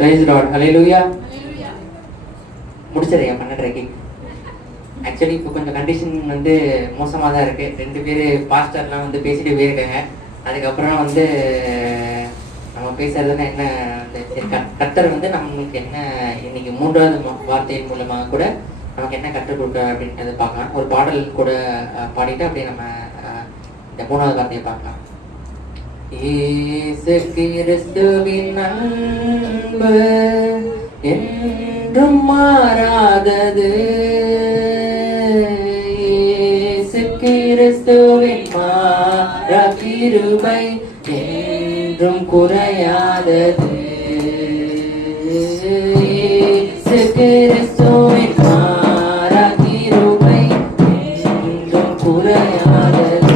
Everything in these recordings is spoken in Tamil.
பிரைஸ் லார்ட், ஹல்லேலூயா. முடிச்சதையா 12:30. ஆக்சுவலி இப்போ கொஞ்சம் கண்டிஷன் வந்து மோசமாக தான் இருக்குது. 2 பேர் பாஸ்டர்லாம் வந்து பேசிட்டு போயிருக்காங்க. அதுக்கப்புறம் வந்து நம்ம பேசுறதுன்னா என்ன, கர்த்தர் வந்து நம்மளுக்கு என்ன இன்னைக்கு 3வது வார்த்தையின் மூலமாக கூட நமக்கு என்ன கற்றுக் கொடுக்க அப்படின்றத பார்க்கலாம். ஒரு பாடல் கூட பாடிட்டு அப்படியே நம்ம இந்த 3வது வார்த்தையை பார்க்கலாம். இயேசு கிறிஸ்துவின் அன்பு என்றும் மாறாதது. இயேசு கிறிஸ்துவின் மாறா கிருபை என்றும் குறையாதது. இயேசு கிறிஸ்துவின் மாறா கிருபை என்றும் குறையாதது.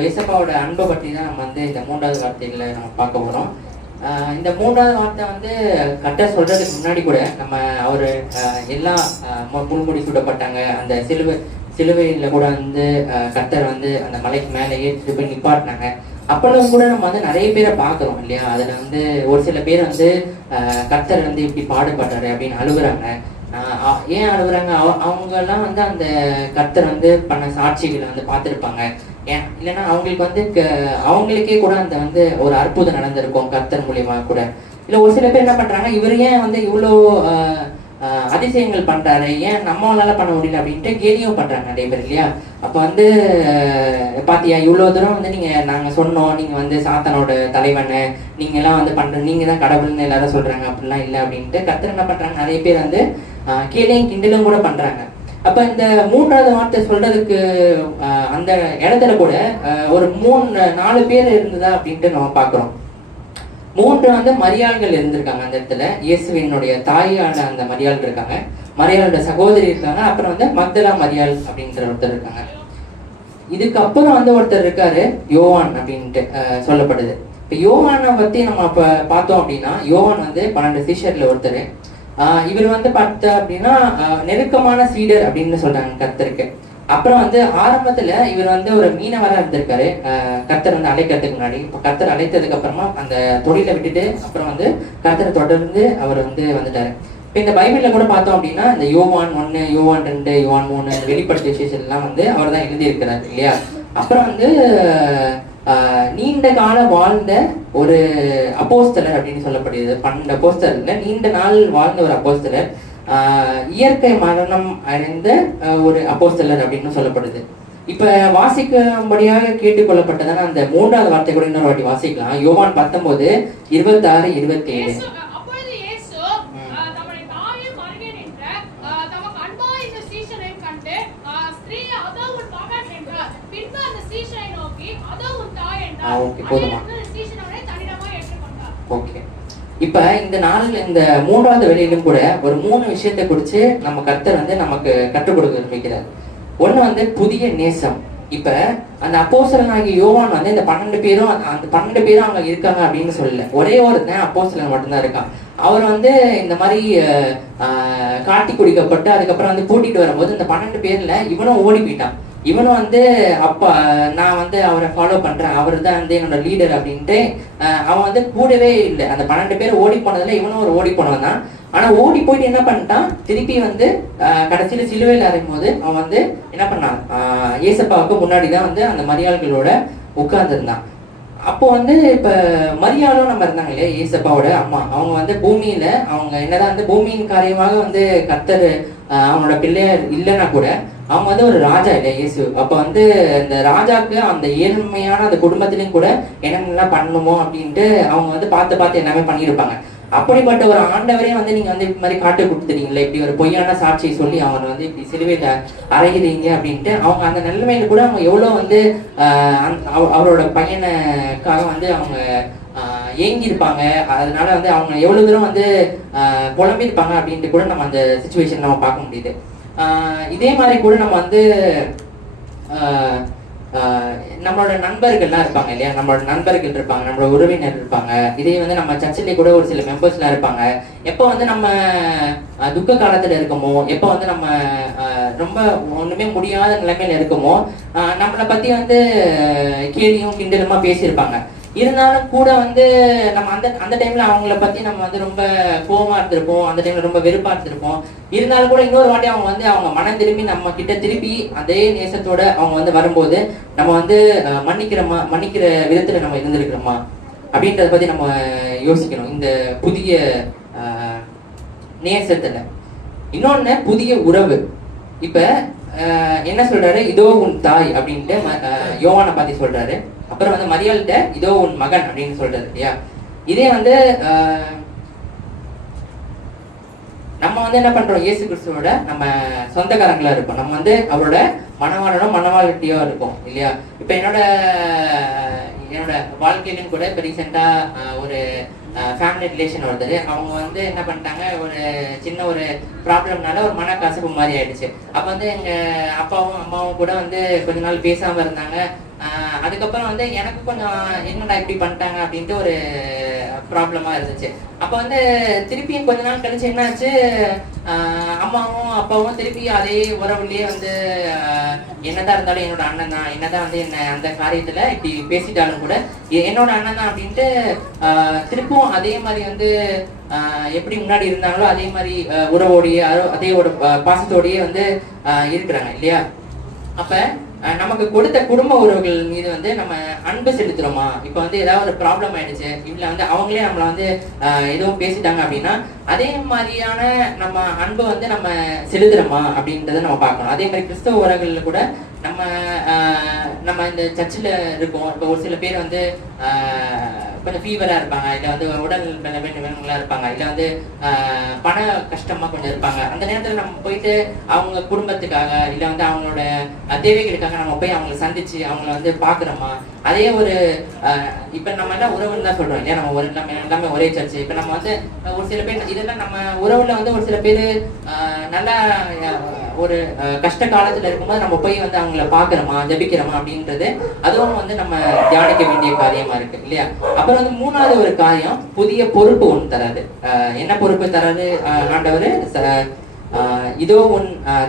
இயேசுவோட அன்பை பற்றி தான் நம்ம வந்து இந்த 3வது வார்த்தைகளை நம்ம பார்க்க போகிறோம். இந்த 3வது வார்த்தை வந்து கர்த்தர் சொல்றதுக்கு முன்னாடி கூட நம்ம அவர் எல்லாம் முள்முடி சூடப்பட்டாங்க, அந்த சிலுவையில் கூட வந்து கர்த்தர் வந்து அந்த மலைக்கு மேலே ஏற்றிட்டு போய் நிப்பாட்டினாங்க. அப்பொழுதும் கூட நம்ம வந்து நிறைய பேரை பார்க்குறோம் இல்லையா. அதில் வந்து ஒரு சில பேர் வந்து கர்த்தர் வந்து இப்படி பாடுபடுறாரு அப்படின்னு அழுகுறாங்க. ஏன் அழுகுறாங்க? அவங்கெல்லாம் வந்து அந்த கர்த்தர் வந்து பண்ண சாட்சிகளை வந்து பார்த்துருப்பாங்க. ஏன் இல்லைன்னா அவங்களுக்கு வந்து அவங்களுக்கே கூட அந்த வந்து ஒரு அற்புதம் நடந்திருக்கும் கர்த்தர் மூலியமா கூட. இல்லை ஒரு சில பேர் என்ன பண்றாங்க, இவர் ஏன் வந்து இவ்வளோ அதிசயங்கள் பண்றாரு, ஏன் நம்மளால பண்ண முடியல அப்படின்ட்டு கேலியும் பண்றாங்க நிறைய பேர் இல்லையா. அப்போ வந்து பாத்தியா இவ்வளோ தூரம் வந்து நாங்கள் சொன்னோம், நீங்க வந்து சாத்தானோட தலைவன், நீங்க எல்லாம் வந்து நீங்க தான் கடவுள்னு எல்லாரும் சொல்றாங்க, அப்படிலாம் இல்லை அப்படின்ட்டு கர்த்தர் என்ன பண்றாங்க, நிறைய பேர் வந்து கேலியும் கிண்டலும் கூட பண்றாங்க. அப்ப இந்த 3வது வார்த்தை சொல்றதுக்கு அந்த இடத்துல கூட ஒரு 3-4 பேர் இருந்ததா அப்படின்ட்டு நம்ம பாக்குறோம். 3 வந்து மரியாள்கள் இருந்திருக்காங்க அந்த இடத்துல. இயேசுவினுடைய தாயான அந்த மரியாள் இருக்காங்க, மரியாளோட சகோதரி இருக்காங்க, அப்புறம் வந்து மக்தலா மரியாள் அப்படின்ற ஒருத்தர் இருக்காங்க. இதுக்கு அப்புறம் வந்து ஒருத்தர் இருக்காரு யோவான் அப்படின்ட்டு சொல்லப்படுது. இப்ப யோவானை பத்தி நம்ம இப்ப பார்த்தோம் அப்படின்னா, யோவான் வந்து 12 சீஷர்ல ஒருத்தர். இவர் வந்து பார்த்தா அப்படின்னா நெருக்கமான சீடர் அப்படின்னு சொல்றாங்க கர்த்தருக்கு. அப்புறம் வந்து ஆரம்பத்துல இவர் வந்து ஒரு மீனவரா இருந்திருக்காரு கர்த்தர் வந்து அழைக்கிறதுக்கு முன்னாடி. இப்போ கர்த்தர் அழைத்ததுக்கு அப்புறமா அந்த தொழிலை விட்டுட்டு அப்புறம் வந்து கர்த்தரை தொடர்ந்து அவர் வந்து வந்துட்டாரு. இப்போ இந்த பைபிள்ல கூட பார்த்தோம் அப்படின்னா இந்த யோவான் 1, யோவான் 2, யோவான் 3 இந்த வெளிப்படுத்திய விசேஷம் எல்லாம் வந்து அவர் தான் எழுதி இருக்கிறார் இல்லையா. அப்புறம் வந்து நீண்ட காலம் வாழ்ந்த ஒரு அப்போஸ்தலர் அப்படின்னு சொல்லப்படுகிறது. 12 அப்போஸ்தலர்ல நீண்ட நாள் வாழ்ந்த ஒரு அப்போஸ்தலர், இயற்கை மரணம் அடைந்த ஒரு அப்போஸ்தலர் அப்படின்னு சொல்லப்படுது. இப்ப வாசிக்கும்படியாக கேட்டுக்கொள்ளப்பட்டதான அந்த 3வது வார்த்தை கூட இன்னொரு வாட்டி வாசிக்கலாம். யோவான் 19:26-27. ஓகே, போதுமா? ஓகே. இப்ப இந்த 3வது வேலையிலும் கூட ஒரு 3 விஷயத்தை குறித்து நம்ம கர்த்தர் வந்து நமக்கு கற்றுக் கொடுக்க விரும்புகிறார். ஒண்ணு வந்து புதிய நேசம். இப்ப அந்த அப்போஸ்தலனாகிய யோவான் வந்து இந்த 12 பேரும் அங்க இருக்காங்க அப்படின்னு சொல்லல. ஒரே ஒருத்தன் அப்போஸ்தலன் மட்டும்தான் இருக்கான். அவர் வந்து இந்த மாதிரி காட்டி குடிக்கப்பட்டு அதுக்கப்புறம் வந்து கூட்டிட்டு வரும்போது இந்த 12 பேர்ல இவனும் ஓடி போயிட்டான். இவனும் வந்து அப்பா நான் வந்து அவரை ஃபாலோ பண்றேன், அவர் தான் வந்து என்னோட லீடர் அப்படின்ட்டு அவன் வந்து கூடவே இல்லை. அந்த 12 பேர் ஓடி போனதுல இவனும் ஒரு ஓடி போனவன் தான். ஆனா ஓடி போயிட்டு என்ன பண்ணிட்டான், திருப்பி வந்து கடைசியில சிலுவையில் அறையும் போது அவன் வந்து என்ன பண்ணான், ஏசப்பாவுக்கு முன்னாடிதான் வந்து அந்த மரியாள்களோட உட்கார்ந்துருந்தான். அப்போ வந்து இப்ப மரியாளும் நம்ம இருந்தாங்க இல்லையா, ஏசப்பாவோட அம்மா. அவங்க வந்து பூமியில அவங்க என்னதான் வந்து பூமியின் காரியமாக வந்து கர்த்தர் அவனோட பிள்ளையார் இல்லைன்னா கூட அவங்க வந்து ஒரு ராஜா இல்லை இயேசு. அப்ப வந்து இந்த ராஜாக்கு அந்த ஏழ்மையான அந்த குடும்பத்திலையும் கூட என்னென்னலாம் பண்ணணுமோ அப்படின்ட்டு அவங்க வந்து பார்த்து எல்லாமே பண்ணியிருப்பாங்க. அப்படிப்பட்ட ஒரு ஆண்டவரையும் வந்து நீங்க வந்து இப்படி மாதிரி காட்டு கொடுத்துட்டீங்களே, இப்படி ஒரு பொய்யான சாட்சியை சொல்லி அவனை வந்து இப்படி சிலுவையில அறைகிறீங்க அப்படின்ட்டு அவங்க அந்த நிலைமையில கூட அவங்க எவ்வளவு வந்து அவரோட பையனுக்காக வந்து அவங்க ஏங்கியிருப்பாங்க. அதனால வந்து அவங்க எவ்வளவு தூரம் வந்து புலம்பிருப்பாங்க அப்படின்ட்டு கூட நம்ம அந்த சிச்சுவேஷன் நம்ம பார்க்க முடியுது. இதே மாதிரி கூட நம்ம வந்து நம்மளோட நண்பர்கள்லாம் இருப்பாங்க இல்லையா, நம்மளோட நண்பர்கள் இருப்பாங்க, நம்மளோட உறவினர் இருப்பாங்க. இதே வந்து நம்ம சர்ச்சிலே கூட ஒரு சில மெம்பர்ஸ்லாம் இருப்பாங்க. எப்போ வந்து நம்ம துக்க காலத்துல இருக்கோமோ, எப்போ வந்து நம்ம ரொம்ப ஒண்ணுமே முடியாத நிலைமையில இருக்குமோ நம்மளை பத்தி வந்து கேலியும் கிண்டலுமா பேசியிருப்பாங்க. இருந்தாலும் கூட வந்து நம்ம அந்த அந்த டைம்ல அவங்கள பத்தி நம்ம வந்து ரொம்ப கோவமா இருந்திருப்போம், அந்த டைம்ல ரொம்ப வெறுப்பா இருந்திருப்போம். இருந்தாலும் கூட இன்னொரு வாட்டி அவங்க வந்து அவங்க மனம் திரும்பி நம்ம கிட்ட திருப்பி அதே நேசத்தோட அவங்க வந்து வரும்போது நம்ம வந்து மன்னிக்கிற விதத்துல நம்ம இருந்திருக்கிறோமா அப்படின்றத பத்தி நம்ம யோசிக்கணும். இந்த புதிய நேசத்துல இன்னொன்னு புதிய உறவு. இப்ப என்ன சொல்றாரு, இதோ உன் தாய் அப்படின்ட்டு யோவானை பத்தி சொல்றாரு. அப்புறம் வந்து மரியாள்கிட்ட இதோ உன் மகன் அப்படின்னு சொல்றாரு இல்லையா. இதே வந்து நம்ம வந்து என்ன பண்றோம், இயேசு கிறிஸ்துவோட நம்ம சொந்தக்காரங்களா இருப்போம். நம்ம வந்து அவரோட மனவாளனோ மனவாளட்டியோ இருக்கும் இல்லையா. இப்ப என்னோட வாழ்க்கையிலும் கூட இப்ப ரீசெண்டா ஒரு ஃபேமிலி ரிலேஷன் ஒருத்தர், அவங்க வந்து என்ன பண்ணிட்டாங்க, ஒரு சின்ன ஒரு ப்ராப்ளம்னால ஒரு மனக்கசப்பு மாதிரி ஆயிடுச்சு. அப்ப வந்து எங்க அப்பாவும் அம்மாவும் கூட வந்து கொஞ்ச நாள் பேசாம இருந்தாங்க. அதுக்கப்புறம் வந்து எனக்கு கொஞ்சம் என்னடா இப்படி பண்ணிட்டாங்க அப்படின்ட்டு ஒரு ப்ராப்ளமா இருந்துச்சு. அப்ப வந்து திருப்பியும் கொஞ்ச நாள் கழிச்சு என்னாச்சு, அம்மாவும் அப்பாவும் திருப்பி அதே உறவுலயே வந்து என்னதான் இருந்தாலும் என்னோட அண்ணன் தான், என்னதான் வந்து என்ன அந்த காரியத்துல இப்படி பேசிட்டாலும் கூட என்னோட அண்ணன் தான் அப்படின்ட்டு திருப்பும் அதே மாதிரி வந்து எப்படி முன்னாடி இருந்தாங்களோ அதே மாதிரி உறவோடையே அதே ஒரு பாசத்தோடையே வந்து இருக்கிறாங்க இல்லையா. அப்ப நமக்கு கொடுத்த குடும்ப உறவுகள் மீது வந்து நம்ம அன்பு செலுத்துறோமா? இப்ப வந்து ஏதாவது ஒரு ப்ராப்ளம் ஆயிடுச்சு, இல்ல வந்து அவங்களே நம்மள வந்து எதுவும் பேசிட்டாங்க அப்படின்னா அதே மாதிரியான நம்ம அன்பு வந்து நம்ம செலுத்துறோமா அப்படின்றத நம்ம பார்க்கணும். அதே மாதிரி கிறிஸ்தவ உறவுகள்ல கூட நம்ம இந்த சர்ச்சில் இருக்கோம். இப்போ ஒரு சில பேர் வந்து கொஞ்சம் ஃபீவரா இருப்பாங்க, இல்லை வந்து உடல் பலவீனங்களா இருப்பாங்க, இல்லை வந்து பண கஷ்டமா கொஞ்சம் இருப்பாங்க. அந்த நேரத்தில் நம்ம போயிட்டு அவங்க குடும்பத்துக்காக இல்லை வந்து அவங்களோட தேவைகளுக்காக நம்ம போய் அவங்களை சந்திச்சு அவங்கள வந்து பாக்குறோமா? அதே ஒரு இப்ப நம்ம எல்லாம் உறவுன்னு தான் சொல்றோம் இல்லையா. நம்ம எல்லாமே ஒரே சர்ச்சு. இப்ப நம்ம வந்து ஒரு சில பேர் இதெல்லாம் நம்ம உறவுல வந்து ஒரு சில பேர் நல்லா ஒரு கஷ்ட காலத்துல இருக்கும்போது நம்ம போய் வந்து அவங்கள பாக்குறோமா, ஜபிக்கிறோமா அப்படின்றது அதுவும் வந்து நம்ம தியானிக்க வேண்டிய காரியமா இருக்கு இல்லையா. அப்புறம் வந்து மூணாவது ஒரு காரியம், புதிய பொறுப்பு ஒன்று தராது. என்ன பொறுப்பு தராது ஆண்டவர்? இதோ உன்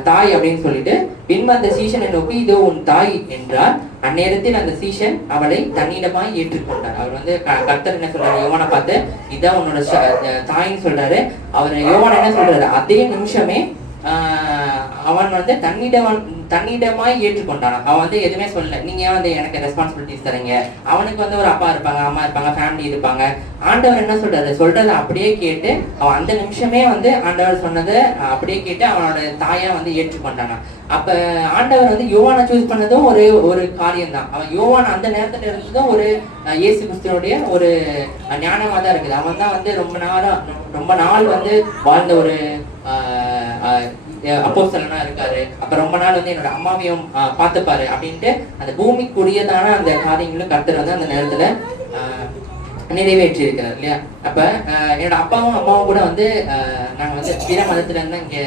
தாய் அப்படின்னு சொல்லிட்டு பின்பு அந்த சீஷனை நோக்கி இதோ உன் தாய் என்றார். அந்நேரத்தில் அந்த சீஷன் அவளை தன்னிடமாய் ஏற்றுக்கொண்டார். அவர் வந்து கர்த்தர் என்ன சொல்றாரு, யோவானை பார்த்து இதான் உன்னோட தாயின்னு சொல்றாரு. அவர் யோவான் என்ன சொல்றாரு, அதே நிமிஷமே அவன் வந்து தன்னிடமாய் ஏற்றுக்கொண்டான். அவன் வந்து எதுவுமே சொல்லல, நீங்க ஏன் வந்து எனக்கு ரெஸ்பான்சிபிலிட்டிஸ் தரீங்க. அவனுக்கு வந்து ஒரு அப்பா இருப்பாங்க, அம்மா இருப்பாங்க, ஃபேமிலி இருப்பாங்க. ஆண்டவர் என்ன சொல்றதை அப்படியே கேட்டு அவன் அந்த நிமிஷமே வந்து ஆண்டவர் சொன்னதை அப்படியே கேட்டு அவனோட தாயா வந்து ஏற்றுக்கொண்டானா. அப்ப ஆண்டவர் வந்து யோவானை சூஸ் பண்ணதும் ஒரு காரியம் தான். அவன் யோவான் அந்த நேரத்துல இருந்ததும் ஒரு இயேசு கிறிஸ்துவோடைய ஒரு ஞானமா தான் இருக்குது. அவன் தான் வந்து ரொம்ப நாள் வந்து வாழ்ந்த ஒரு அப்போஸ்தலனா இருக்காரு. அப்ப ரொம்ப நாள் வந்து என்னோட அம்மாவையும் பார்த்துப்பாரு அப்படின்ட்டு அந்த பூமிக்குரியதான அந்த காரியங்களும் கர்த்தர் வந்து அந்த நேரத்துல நிறைவேற்றி இருக்கிறார் இல்லையா. அப்ப என்னோட அப்பாவும் அம்மாவும் கூட வந்து நாங்க வந்து பிற மதத்துல இருந்து இங்க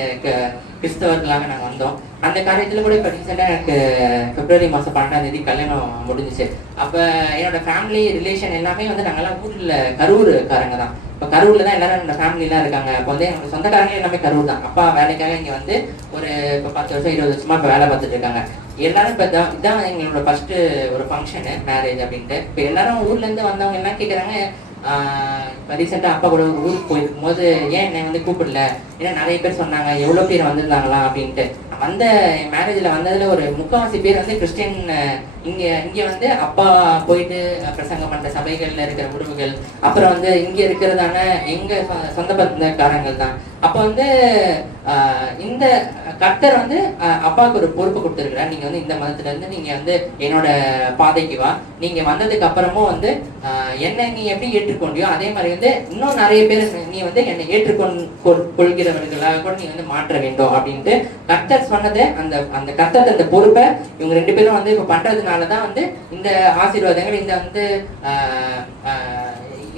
கிறிஸ்தவர்களாக நாங்க வந்தோம். அந்த காரியத்துல கூட இப்ப ரீசெண்டா எனக்கு பிப்ரவரி மாசம் 12ஆம் தேதி கல்யாணம் முடிஞ்சிச்சு. அப்ப என்னோட ஃபேமிலி ரிலேஷன் எல்லாமே வந்து நாங்கெல்லாம் ஊர்ல கரூர்காரங்க தான். இப்ப கரூர்ல தான் எல்லாரும் என்னோட ஃபேமிலி எல்லாம் இருக்காங்க. இப்போ வந்து எங்களோட சொந்தக்காரங்க எல்லாமே கரூர் தான். அப்பா வேலைக்காக இங்க வந்து ஒரு இப்ப 10 வருஷம் 20 வருஷமா இப்ப வேலை பார்த்துட்டு இருக்காங்க. எல்லாரும் இப்ப இதான் எங்களோட ஃபர்ஸ்ட் ஒரு ஃபங்க்ஷனு, மேரேஜ் அப்படின்ட்டு. இப்ப எல்லாரும் ஊர்ல இருந்து வந்தவங்க எல்லாம் கேட்கறாங்க, இப்போ ரீசெண்டாக அப்பா கூட ஊருக்கு போயிருக்கும் போது ஏன் என்னை வந்து கூப்பிடல, ஏன்னா நிறைய பேர் சொன்னாங்க எவ்வளோ பேர் வந்திருந்தாங்களா அப்படின்ட்டு. வந்த மேரேஜில் வந்ததில் ஒரு 3/4 பேர் வந்து கிறிஸ்டின். இங்கே வந்து அப்பா போயிட்டு பிரசங்கம் பண்ணுற சபைகளில் இருக்கிற உறவுகள், அப்புறம் வந்து இங்கே இருக்கிறதான எங்கள் சொந்த பந்தக்காரங்கள் தான். அப்போ வந்து இந்த கர்த்தர் வந்து அப்பாவுக்கு ஒரு பொறுப்பு கொடுத்துருக்குறார். நீங்க வந்து இந்த மதத்துல இருந்து நீங்க வந்து என்னோட பாதைக்கு வா, நீங்க வந்ததுக்கு அப்புறமும் வந்து என்னை நீ எப்படி ஏற்றுக்கொண்டியோ அதே மாதிரி வந்து இன்னும் நிறைய பேர் நீ வந்து என்னை ஏற்றுக்கொள்கிறவர்களாக கூட நீ வந்து மாற்ற வேண்டும் அப்படின்ட்டு கர்த்தர் சொன்னதை அந்த கர்த்தர் அந்த பொறுப்பை இவங்க 2 பேரும் வந்து இப்ப பண்றதுனாலதான் வந்து இந்த ஆசீர்வாதங்கள் இந்த வந்து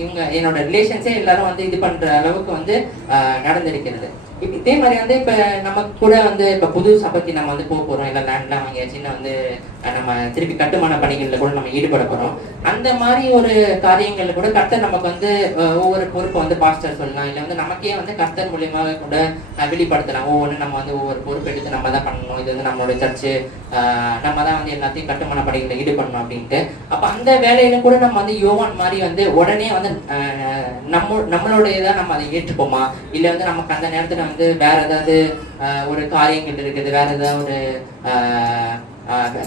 இவங்க என்னோட ரிலேஷன்ஸே எல்லாரும் வந்து இது பண்ற அளவுக்கு வந்து நடந்திருக்கிறது. இதே மாதிரி வந்து இப்ப நமக்கு கூட வந்து இப்ப புது சபைக்கு நம்ம வந்து போக போறோம், இல்ல லேண்ட்லாம் வாங்கியாச்சுன்னா வந்து நம்ம திருப்பி கட்டுமான பணிகள்ல கூட நம்ம ஈடுபட போறோம். அந்த மாதிரி ஒரு காரியங்கள்ல கூட கர்த்தர் நமக்கு வந்து ஒவ்வொரு பொறுப்பை வந்து பாஸ்டர் சொல்லலாம், இல்ல வந்து நமக்கே வந்து கர்த்தர் மூலியமாக கூட வெளிப்படுத்தலாம். ஒவ்வொன்று நம்ம வந்து ஒவ்வொரு பொறுப்பு எடுத்து நம்ம தான் பண்ணணும், இது வந்து நம்மளோட சர்ச்சு, நம்ம தான் வந்து எல்லாத்தையும் கட்டுமான பணிகளில் ஈடுபடணும் அப்படின்ட்டு. அப்ப அந்த வேலையில கூட நம்ம வந்து யோவான் மாதிரி வந்து உடனே வந்து நம்மளுடையதான் நம்ம அதை ஏற்றுப்போமா, இல்ல வந்து நமக்கு அந்த நேரத்துல வந்து வேற ஏதாவது ஒரு காரியங்கள் இருக்குது, வேற ஏதாவது ஒரு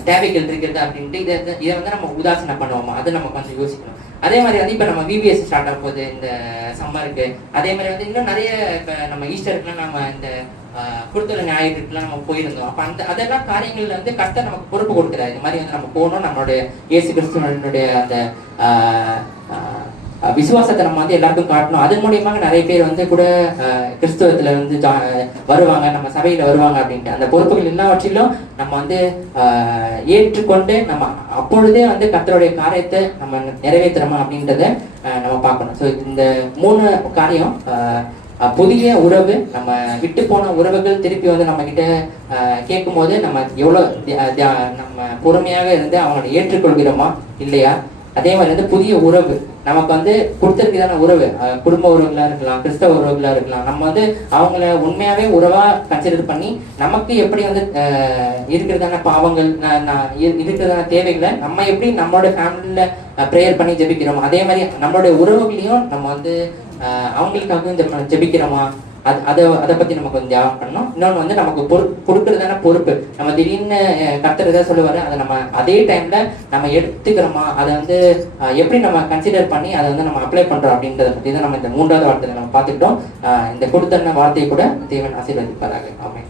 தேவைகள் இருக்கிறது அப்படின்ட்டு இதை வந்து நம்ம உதாசீனம் பண்ணுவோமா, அது நம்ம கொஞ்சம் யோசிக்கணும். அதே மாதிரி வந்து இப்ப நம்ம VBS ஸ்டார்ட் ஆக போகுது இந்த சம்மருக்கு. அதே மாதிரி வந்து இன்னும் நிறைய இப்ப நம்ம ஈஸ்டருக்குலாம் நம்ம இந்த குடுத்தல ஞாயிற்றுக்குலாம் நம்ம போயிருந்தோம். அப்ப அதெல்லாம் காரியங்கள்ல வந்து கர்த்தர் நமக்கு பொறுப்பு கொடுக்குறாரு. இது மாதிரி வந்து நம்ம போகணும், நம்மளுடைய இயேசு கிறிஸ்துவனுடைய அந்த விசுவாசத்தை நம்ம வந்து எல்லாருக்கும் காட்டணும். அதன் மூலியமாக நிறைய பேர் வந்து கூட கிறிஸ்துவத்துல வந்து வருவாங்க, நம்ம சபையில வருவாங்க அப்படின்ட்டு. அந்த பொறுப்புகள் எல்லாவற்றிலும் நம்ம வந்து ஏற்றுக்கொண்டு நம்ம அப்பொழுதே வந்து கர்த்தருடைய காரியத்தை நம்ம நிறைவேற்றுறோமா அப்படின்றத நம்ம பார்க்கணும். ஸோ இந்த 3 காரியம், புதிய உறவு, நம்ம விட்டு போன உறவுகள் திருப்பி வந்து நம்ம கிட்ட கேட்கும் போது நம்ம எவ்வளவு நம்ம பொறுமையாக இருந்து அவங்களை ஏற்றுக்கொள்கிறோமா இல்லையா. அதே மாதிரி வந்து புதிய உறவு, நமக்கு வந்து கொடுத்திருக்கிறதான உறவு, குடும்ப உறவுகளா இருக்கலாம், கிறிஸ்தவ உறவுகளா இருக்கலாம், நம்ம வந்து அவங்கள உண்மையாவே உறவா கன்சிடர் பண்ணி நமக்கு எப்படி வந்து இருக்கிறதான பாவங்கள், இருக்கிறதான தேவைகளை நம்ம எப்படி நம்மளோட ஃபேமிலியில ப்ரேயர் பண்ணி ஜெபிக்கிறோம், அதே மாதிரி நம்மளுடைய உறவுகளையும் நம்ம வந்து அவங்களுக்காக ஜெபிக்கிறோமா, அதை பத்தி நம்ம கொஞ்சம் தியானம் பண்ணணும். இன்னொன்று வந்து நமக்கு கொடுக்கறதான பொறுப்பு, நம்ம திடீர்னு கர்த்தர் ஏதாவது சொல்லுவாரு, அதை நம்ம அதே டைம்ல நம்ம எடுத்துக்கிறோமா, அதை வந்து எப்படி நம்ம கன்சிடர் பண்ணி அதை வந்து நம்ம அப்ளை பண்றோம் அப்படின்றத பத்தி தான் நம்ம இந்த 3வது வார்த்தையில நம்ம பார்த்துக்கிட்டோம். இந்த கொடுத்த வார்த்தையை கூட தேவன் ஆசீர்வதிப்பாராக. ஆமென்.